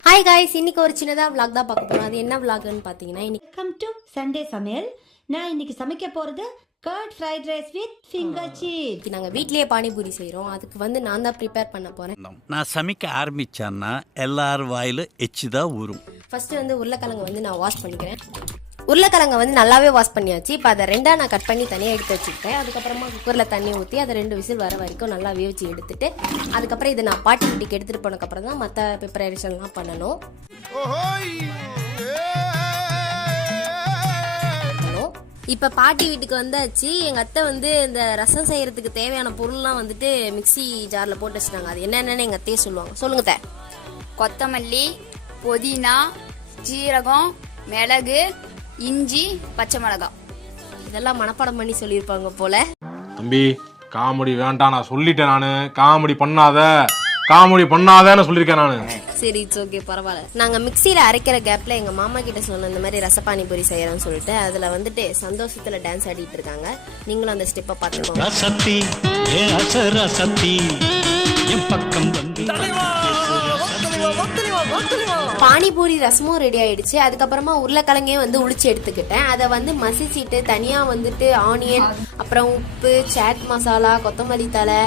Hi guys, இன்னைக்கு ஒரு சின்னதா vlog தான் பார்க்க போறோம். அது என்ன vlogன்னு பார்த்தீங்கன்னா, வெல்கம் டு சண்டே சமையல். நான் இன்னைக்கு சமைக்க போறது curd fried rice with finger chips. நாங்கள் வீட்லயே பானிபூரி செய்கிறோம். அதுக்கு வந்து நான் தான் ப்ரிப்பேர் பண்ண போகிறேன். நான் சமைக்க ஆரம்பிச்சேன்னா எல்லாரும் வாயில எச்சு தான் ஊறும். ஃபர்ஸ்ட் வந்து உருளைக்கிழங்கு வந்து நான் வாஷ் பண்ணிக்கிறேன். உருளைக்கிழங்கை வந்து நல்லாவே வாஷ் பண்ணியாச்சு. இப்போ அதை ரெண்டாக நான் கட் பண்ணி தனியாக எடுத்து வச்சுக்கிட்டேன். அதுக்கப்புறமா குக்கரில் தண்ணி ஊற்றி அதை 2 விசில் வர வரைக்கும் நல்லா வேவிச்சு எடுத்துட்டு அதுக்கப்புறம் இதை நான் பாட்டி வீட்டுக்கு எடுத்துகிட்டு போனதுக்கப்புறம் தான் மற்ற ப்ரிப்பரேஷன்லாம் பண்ணணும். இப்போ பாட்டி வீட்டுக்கு வந்தாச்சு. எங்கள் அத்தை வந்து இந்த ரசம் செய்கிறதுக்கு தேவையான பொருள்லாம் வந்துட்டு மிக்சி ஜாரில் போட்டு வச்சுட்டாங்க. அது என்னென்னு எங்கள் அத்தையே சொல்லுவாங்க. சொல்லுங்க தே. கொத்தமல்லி, புதினா, ஜீரகம், மிளகு, இஞ்சி, பச்சை மிளகாய் இதெல்லாம் மனப்பாடம் பண்ணி சொல்லியிருப்பாங்க போல. தம்பி காமெடி வேண்டாம், நான் சொல்லிட்டேன். நானு காமெடி பண்ணாதன்னு சொல்லியிருக்கேன் நானு. சரி, இட்ஸ் ஓகே, பரவாயில்ல. நாங்கள் மிக்சியில் அரைக்கிற கேப்பில் எங்கள் மாமா கிட்ட சொன்ன இந்த மாதிரி ரசப்பானிபூரி செய்கிறோன்னு சொல்லிட்டு அதில் வந்துட்டு சந்தோஷத்தில் டான்ஸ் ஆடிட்டு இருக்காங்க. நீங்களும் அந்த ஸ்டெப்பை பார்த்துக்கோங்க. பானிபூரி ரசமும் ரெடி ஆயிடுச்சு. அதுக்கப்புறமா உருளைக்கிழங்கையும் வந்து உளிச்சு எடுத்துக்கிட்டேன். அதை வந்து மசிச்சுட்டு தனியாக வந்துட்டு ஆனியன், அப்புறம் உப்பு, சாட் மசாலா, கொத்தமல்லி தழை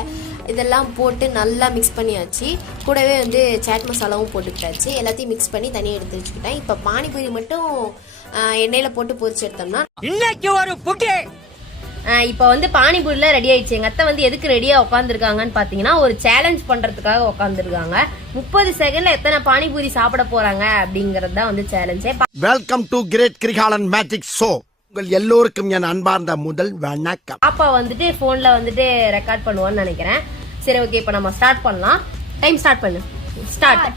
இதெல்லாம் போட்டு நல்லா மிக்ஸ் பண்ணியாச்சு. கூடவே வந்து சாட் மசாலாவும் போட்டுக்கிட்டாச்சு. எல்லாத்தையும் மிக்ஸ் பண்ணி தனியாக எடுத்து வச்சுக்கிட்டேன். இப்போ பானிபூரி மட்டும் எண்ணெயில் போட்டு பொரிச்சு எடுத்தோம்னா இன்னைக்கு ஒரு புக்கே. இப்போ வந்து பானிபூரிலாம் ரெடி ஆயிடுச்சு. எங்கள் அத்தை வந்து எதுக்கு ரெடியாக உட்காந்துருக்காங்கன்னு பார்த்தீங்கன்னா, ஒரு சேலஞ்ச் பண்ணுறதுக்காக உட்காந்துருக்காங்க. 30 செகண்ட்ல எத்தனை பானிபூரி சாப்பிட போறாங்க அப்படிங்கறது தான் வந்து சேலஞ்சே. Welcome to great Kirikalan magic show. உங்கள் எல்லோருக்கும் என் அன்பார்ந்த முதல் வணக்கம். பாப்பா வந்துட்டு போன்ல வந்துட்டு ரெக்கார்ட் பண்ணுவான்னு நினைக்கிறேன். சரி, ஓகே, இப்போ நம்ம ஸ்டார்ட் பண்ணலாம். டைம் ஸ்டார்ட் பண்ணு. ஸ்டார்ட்.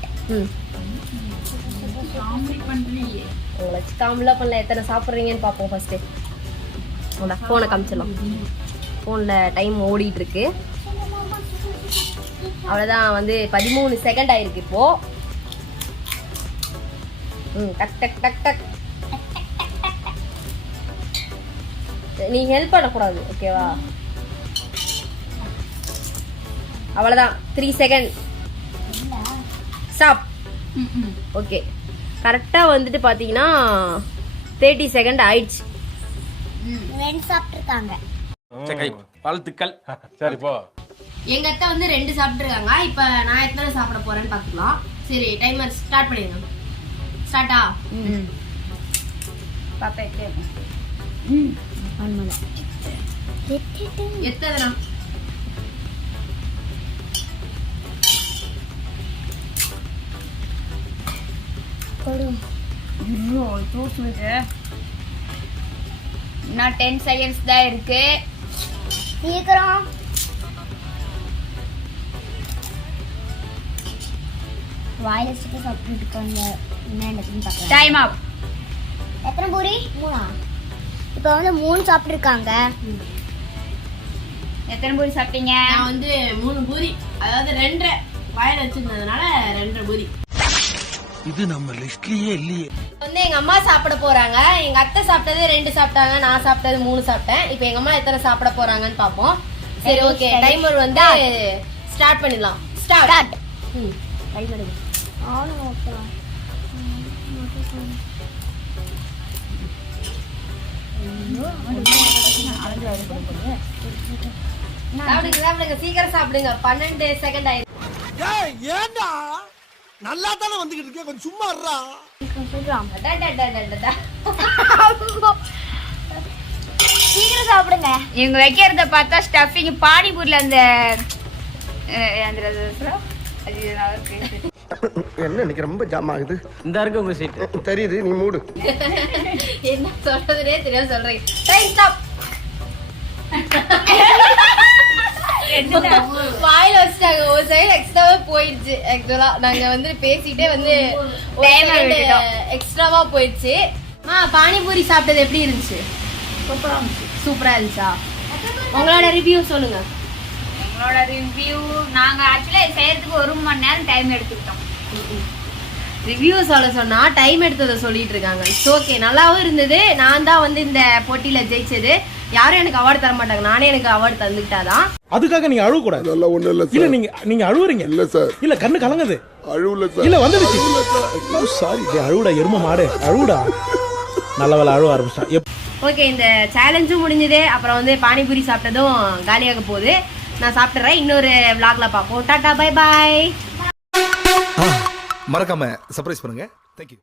உங்களை காமெடிலாம் பண்ணல. எத்தனை சாப்பிட்றீங்கன்னு பார்ப்போம். ஃபர்ஸ்ட் போனை காமிச்சிடலாம். போன்ல டைம் ஓடிட்டு இருக்கு. அவ்வளவுதான், வந்து 13 செகண்ட் ஆயிருக்கு இப்போ. டக் டக் டக் டக். நீ ஹெல்ப் பண்ணக்கூடாது, ஓகேவா? அவ்வளவுதான், 3 செகண்ட். ஸ்டாப். ஓகே, கரெக்டா வந்துட்டு பாத்தீங்கன்னா 30 செகண்ட் ஆயிடுச்சு. வாழ்த்துக்கள். சரி, போ. எங்க அத்தை வந்து 2 சாப்பிட்டுருக்காங்க. இப்ப நான் எத்தனை சாப்பிட போறேன்னு பாத்துக்கலாம். சரி, டைமர் ஸ்டார்ட் பண்ணிடுங்க. ஸ்டார்ட்டா? எத்தனை? இன்னும் 10 செகண்ட்ஸ் தான் இருக்கு. சீக்கிரம். வாயில வச்சுட்டு சாப்பிட்டு இருக்காங்க. டைம் அப். எத்தனை பூரி? 3. இப்போ வந்து 3 சாப்பிட்டு இருக்காங்க. எத்தனை பூரி சாப்பிட்டீங்க? நான் வந்து 3 பூரி, அதாவது 2 வாயில வச்சிருந்ததுனால 2 பூரி. இது நம்ம லிஸ்ட்லயே இல்லையே. வந்து எங்க அம்மா சாப்பிட போறாங்க. எங்க அத்தை சாப்பிட்டது 2 சாப்பிட்டாங்க. நான் சாப்பிட்டது 3 சாப்பிட்டேன். இப்போ எங்க அம்மா எத்தனை சாப்பிட போறாங்கன்னு பாப்போம். சரி, ஓகே, டைமர் வந்து ஸ்டார்ட் பண்ணிடலாம். ஸ்டார்ட். Timer on okay. சாப்பிடுங்க, சீக்கிரம் சாப்பிடுங்க. 12 செகண்ட் ஆயிடுச்சு. ஏண்டா நல்லா தானே வந்துகிட்டு இருக்கேன், கொஞ்சம் சும்மா இருடா. சீக்கிரம் சாப்பிடுங்க. இவங்க வைக்கிறத பார்த்தா ஸ்டஃபிங் பானிபூரில அந்த என்ன இன்னைக்கு ரொம்ப ஜாம் ஆகுது. இந்த இருக்கு உங்க சீட் தெரியுது, நீ மூடு. என்ன சொல்றதுனே தெரியாம சொல்றேன். Time stop. வாயில வச்சுட்டாங்க. ஒரு சைடு எக்ஸ்ட்ராவா போயிடுச்சு. ஆக்சுவலா நாங்க வந்து பேசிட்டே வந்து எக்ஸ்ட்ராவா போயிடுச்சு. பானிபூரி சாப்பிட்டது எப்படி இருந்துச்சு? சூப்பரா இருந்துச்சா? உங்களோட ரிவ்யூ சொல்லுங்க. எங்களோட ரிவ்யூ, நாங்க ஆக்சுவலா செய்யறதுக்கு 1 மணி நேரம் டைம் எடுத்துக்கிட்டோம். ரிவ்யூ சொல்ல சொன்னா டைம் எடுத்ததை சொல்லிட்டு இருக்காங்க. ஓகே, நல்லாவும் இருந்தது. நான் தான் வந்து இந்த போட்டியில ஜெயிச்சது. யாரும் எனக்கு அவார்டு தர மாட்டாங்க, நானே எனக்கு அவார்டு தந்துக்கிட்டாதான். அதுக்காக நீங்க அழுவ கூடாது. அதெல்லாம் ஒண்ணும் இல்ல இல்ல சார். நீங்க அழுவுறீங்க. இல்ல சார். இல்ல கண்ணு கலங்குது. அழுவல சார். இல்ல வந்துடுச்சு. சாரி அழுவுடா எரும மாடு அழுவுடா. நல்ல வேலை அழுவ ஆரம்பிச்சிட்டான். ஓகே, இந்த சேலஞ்சும் முடிஞ்சது. அப்புறம் வந்து பானிபூரி சாப்பிட்டதும் காலியாக போகுது. நான் சாப்பிட்டுறேன். இன்னொரு vlogல பார்ப்போம். Tata bye bye. மறக்காம சர்ப்ரைஸ் பண்ணுங்க. தேங்க்யூ.